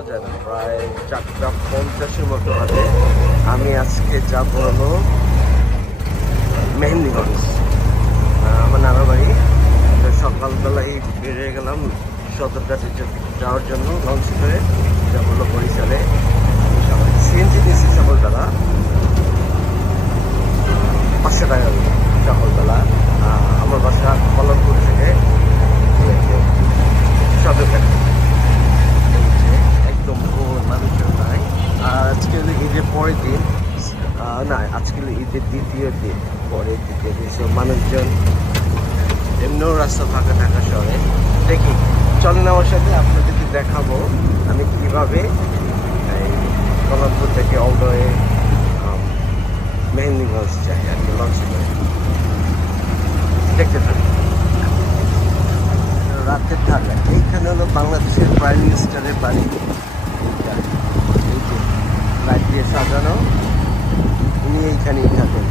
বলাও যায় না, প্রায় 4:50 মতো বাজে। আমি আজকে যাবো হলো মেহেন্দিগঞ্জ, আমার নানার বাড়ি। সকালবেলায় বেরিয়ে গেলাম সদরঘাটে যাওয়ার জন্য, লঞ্চ করে যাবো হলো বরিশালে। সিএনজি নিয়েছি সকালবেলা 500 টাকা সকালবেলা। আমার বাসা কলমপুর থেকে সদরঘাট, একদম মানুষজন নাই। আর আজকে ঈদের পরের দিন, না আজকে ঈদের দ্বিতীয় দিন, পরের দ্বিতীয় দিন, সব মানুষজন এমনিও রাস্তা ফাঁকা ঢাকা শহরে। দেখি চলেন আমার সাথে, আপনাদেরকে দেখাবো আমি কীভাবে এই কলমপুর থেকে অল ওয়ে মেহেন্দিগঞ্জ যাই আর কি, লঞ্চ করে। দেখতে থাকি। রাতের ঢাকা, এইখানে হলো বাংলাদেশের প্রাইম মিনিস্টারের বাড়ি। এইটা এই যে লাইট দিয়ে সাজানো, উনি এইখানেই থাকেন।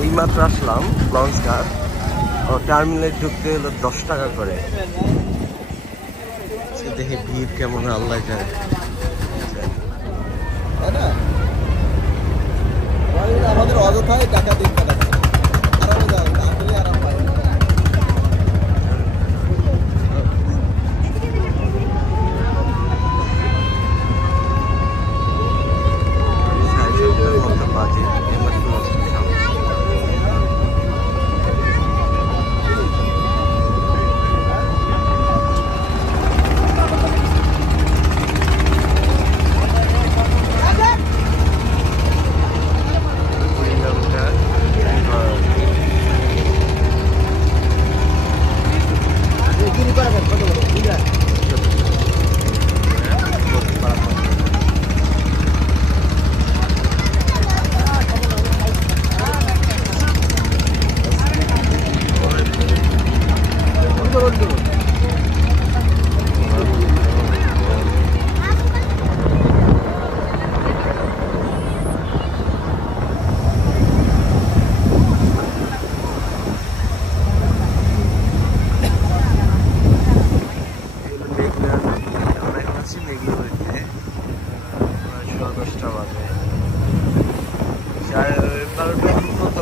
এইমাত্র আসলাম লঞ্চ ঘাট, টার্মিনালে ঢুকতে হলো 10 টাকা করে। দেখি ভিড় কেমন, আল্লাহ যায়। আমাদের অযথায় টাকা দিতে লাগছে,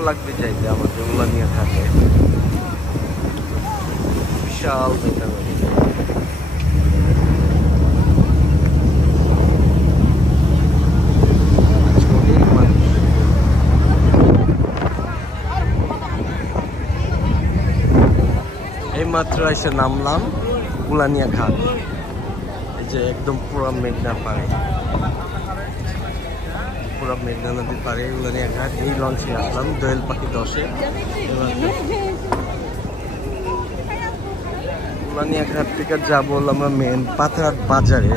লাগবে যাইতে আমাদের উলানিয়া ঘাটে। বিশাল এইমাত্র এসে নামলাম উলানিয়া ঘাট। এই যে একদম পুরো মেঘনা পাড়ে, পুরো মেঘনা নদীর পাড়ে উলানিয়া ঘাট। এই লঞ্চে আসলাম দোয়েল পাখি 10-এ। উলানিয়া ঘাট থেকে যাবো আমরা মেন পাথরঘাট বাজারে।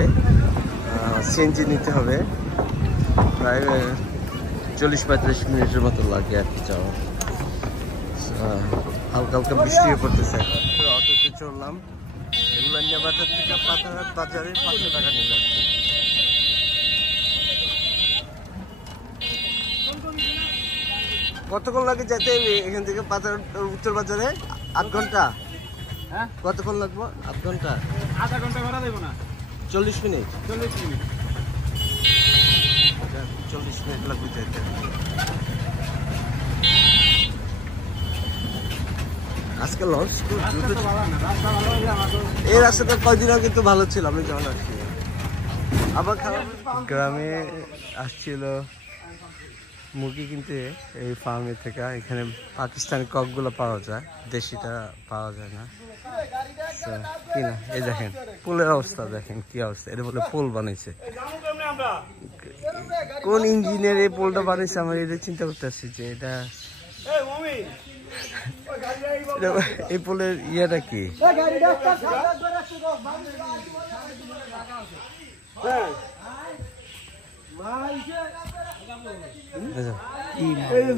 সিএনজি নিতে হবে, প্রায় 40-45 মিনিটের মতো লাগে আর কি যাওয়া। হালকা হালকা বৃষ্টিও পড়তেছে। অটোতে চললাম, উলানিয়া বাজার থেকে পাথরঘাট বাজারে 500 টাকা নিয়ে যাচ্ছে। কতক্ষণ লাগে যেতে এখান থেকে পাথরঘাট উত্তর বাজারে? 8 ঘন্টা। হ্যাঁ, কতক্ষণ লাগবে? 8 ঘন্টা। আধা ঘন্টা ভাড়া দেবো না, 40 মিনিট। 40 মিনিট 40 মিনিট লাগবে যেতে। আজকে লঞ্চ এই রাস্তাটা কয়দিন আগে তো ভালো ছিল, আমি যখন আসছি। আবার গ্রামে আসছিল মুরগি কিনতে এই ফার্মে থেকে। এখানে পাকিস্তানি ককগুলো পাওয়া যায়, দেশিটা পাওয়া যায় না কিনা। এই দেখেন পোলের অবস্থা, দেখেন কি অবস্থা। এটা বলে পোল বানাইছে, কোন ইঞ্জিনিয়ার এই পোলটা বানাইছে? আমার এটা চিন্তা করতেছি যে এটা এই পোলের ইয়েটা কি।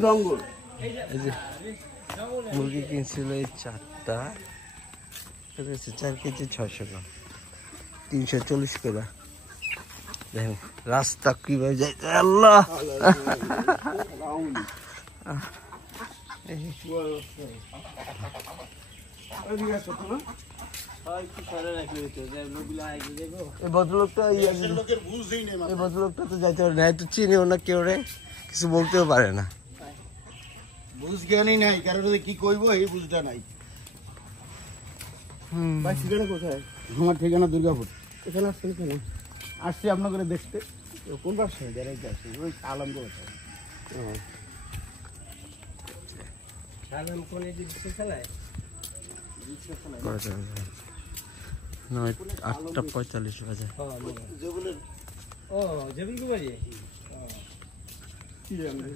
জঙ্গল মুরগি কিনছিল এই 4টা, 4 কেজি 600 গ্রাম, 340 করে। দেখেন রাস্তা কিভাবে যায়, আল্লাহ। এই ভদ্রলোকটা তো যাইতে পারে না, এত চিনিও না কেউ রে, কিছু বলতেও পারে না। বুঝ জ্ঞানই নাই, কারণ কি কইবো এই বুঝটা নাই। ভাই ঠিকানা কোথায়? আমার ঠিকানা দুর্গাপুর। এখানে আসছেন কেন? আসছি আপনাদের দেখতে। কোন বাসায় বেড়াইতে আসছি? ওই আলমগড়। আলম কোন এই রিক্সা চালায়? 8:45 বাজে। ও জবিল কি বাজে? কি জানেন?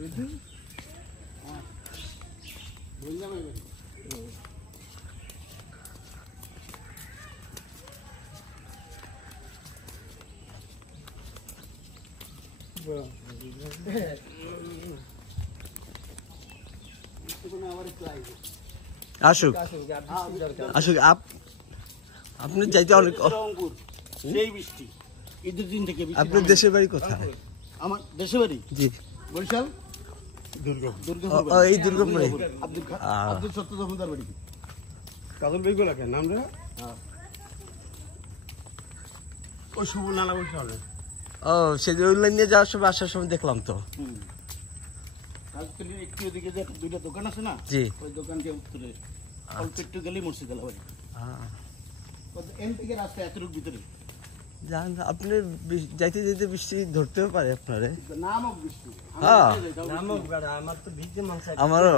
আসুক আসুক, আপনি যাইতে অনেক, সেই বৃষ্টি ঈদের দিন থেকে বৃষ্টি। আপনার দেশের বাড়ি কোথায়? আমার দেশের বাড়ি জি, বরিশাল দুর্গাপুর। এই দুর্গাপুরে। আব্দুল সত্য জমিদার বাড়ি। কাজল বেগুলো লাগে নাম রে? ওই শুভ নালা বরিশাল। ও সেই ওই লাইন নিয়ে যাওয়ার সময়, আসার সময় দেখলাম তো। রাজতলির একটু ওদিকে যে দুইটা দোকান আছে না, জি, ওই দোকানকে উত্তরে অল্প একটু গেলেই মুর্শিদ আলা বাড়ি। এন থেকে রাস্তা এতটুক ভিতরে জান, আপনি যাইতে যেতে বৃষ্টি ধরতেও পারে আপনারে। নামক বৃষ্টি। হ্যাঁ, নামক বেড়া, আমার তো ভিজে মাংস আমারও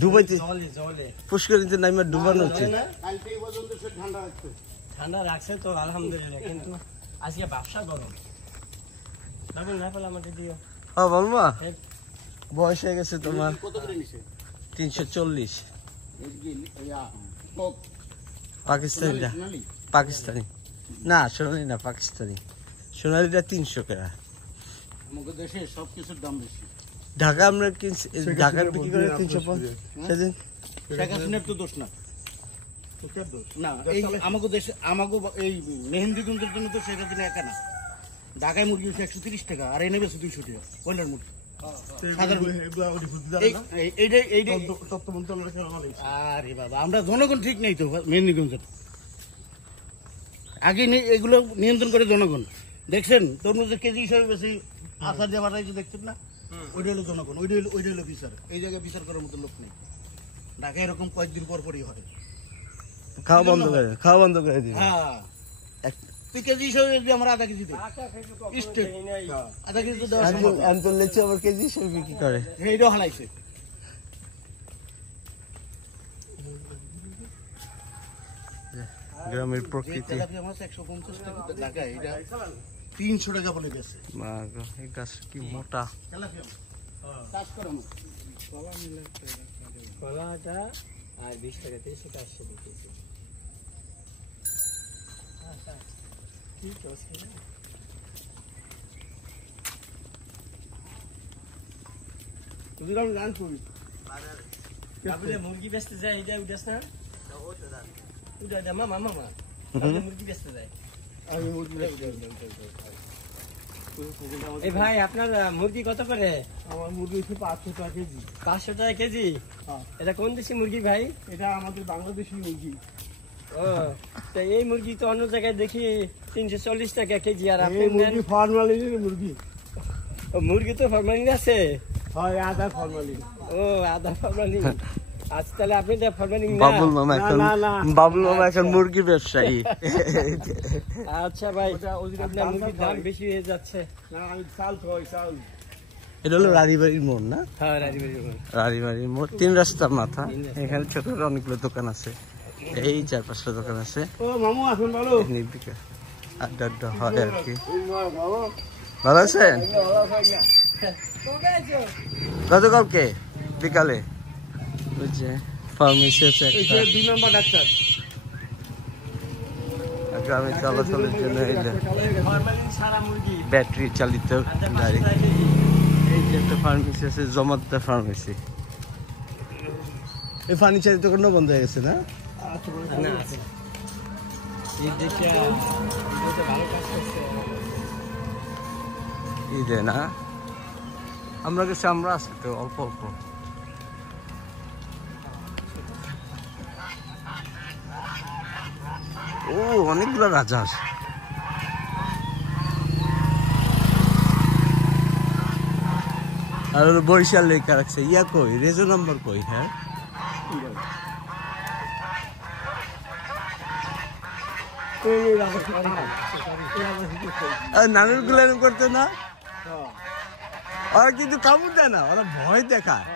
ডুবাইতে, জলে জলে পুষ্করিতে নাইমা ডুবানো উচিত। কালকে এই পর্যন্ত সে ঠান্ডা রাখছে। ঠান্ডা রাখছে তো আলহামদুলিল্লাহ, কিন্তু আজকে ব্যবসা গরম। দেখুন না পেলে আমাদের দিও। ও বলমা, বয়স হয়ে গেছে তোমার কত করে নিছে? 340। এই যে কক পাকিস্তানিটা, সোনালি? পাকিস্তানি না, সোনালি না, পাকিস্তানি। সোনালিটা 300 টাকা। আমাদের দেশে সবকিছুর দাম বেশি। ঢাকা আমরা কিনছি, ঢাকার বিক্রি করে 350 সেদিন। শেখ হাসিনার তো দোষ না। না, এই আমাকে দেশে আমাকে এই মেহেন্দিগঞ্জের জন্য তো শেখ হাসিনা একা না। ঢাকায় মুরগি হচ্ছে 130 টাকা, আর এনে বেশি 200 টাকা কয়লার মুরগি। আরে বাবা, আমরা জনগণ ঠিক নেই তো মেহেন্দিগঞ্জের। আগে এগুলো নিয়ন্ত্রণ করে জনগণ। দেখছেন তরমুজের কেজি হিসাবে বেশি আচার দিয়ে বাড়াইছে, দেখছেন না? ওইটা হলো জনগণ, ওইটা হলো বিচার। এই জায়গায় বিচার করার মতো লোক নেই। ঢাকায় এরকম কয়েকদিন পর পরই হয়। খাওয়া বন্ধ করে, খাওয়া বন্ধ করে দিবে। হ্যাঁ, তুই কেজি হিসাবে যদি আমরা আধা কেজি দিই, আধা কেজি তো দেওয়া সম্ভব না। আন্তর লেচে আবার কেজি হিসেবে বিক্রি করে। এইটাও হালাইছে। গ্রামের প্রকৃতি। 150 টাকা ঢাকায়, এটা 300 টাকা বলে গেছে। মা গো, এই গাছ কি মোটা। চাষ করানো কলাটা আর 20 টাকা 30 টাকা আসছে দিতেছি। ঠিক আছে, তুমি গান শুনি। তারপরে মুরগি বেচতে যায়, এটা উঠাস না? উঠা দে মামা, মামা মুরগি বেচতে যায়। আমি মুরগি এই ভাই, আপনার মুরগি কত করে? আমার মুরগি হচ্ছে 500 টাকা কেজি। 500 টাকা কেজি? হ্যাঁ। এটা কোন দেশি মুরগি ভাই? এটা আমাদের বাংলাদেশি মুরগি। ও, তো এই মুরগি তো অন্য জায়গায় দেখি 340 টাকা কেজি, আর আপনি এই নেন? মুরগি ফরমালিনের মুরগি। ও, মুরগি তো ফরমালিন আছে। হয় আধা ফরমালিন। ও, আদা ফরমালিন। আচ্ছা, তাহলে আপনি তো ফরমালিন না? বাবুল মামা এখন, বাবুল মামা এখন মুরগি ব্যবসায়ী। আচ্ছা ভাই, আপনার মুরগির দাম বেশি হয়ে যাচ্ছে। না, আমি চাল খাই, চাল। এটা হলো রানীবাড়ির মোড় না? হ্যাঁ, রাজবাড়ি। রানীবাড়ির মোড় 3 রাস্তার মাথা। এখানে ছোট ছোট অনেকগুলো দোকান আছে, এই 4-5টা দোকান আছে। ও মামু আসুন, ভালো আড্ডা আড্ডা হয় আর কি। ভালো আছেন? গতকালকে বিকালে ওই যে ফার্মেসি আছে একটা, 2 নম্বর ডাক্তার। গ্রামে চলাচলের জন্য ফরমালিন সারা মুরগি ব্যাটারি চালিত গাড়ি। এই যে একটা ফার্মেসি আছে, জমাদ্দার ফার্মেসি। এই ফার্নিচারের দোকানও বন্ধ হয়ে গেছে না? না, আছে। এই দেখে এটা ভালো কাজ করছে। ঈদে না আমরা গেছি, আমরা আছি তো অল্প অল্প। ও অনেকগুলো রাজহাঁস। আর বরিশাল লেখা রাখছে, ইয়া কই রেজো নাম্বার কই? হ্যাঁ নানুর গুলো এরকম করতো না, ওরা কিন্তু কামড় দেয় না, ওরা ভয় দেখায়,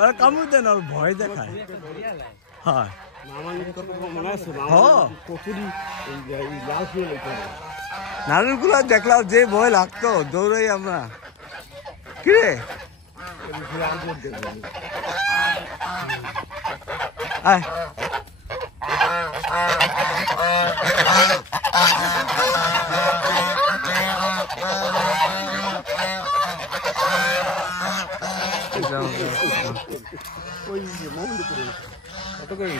ওরা কামড় দেয় না, ওরা ভয় দেখায়। হ্যাঁ নানুর গুলো দেখলাম যে ভয় লাগতো, দৌড়াই আমরা। কিরে আয় কত করে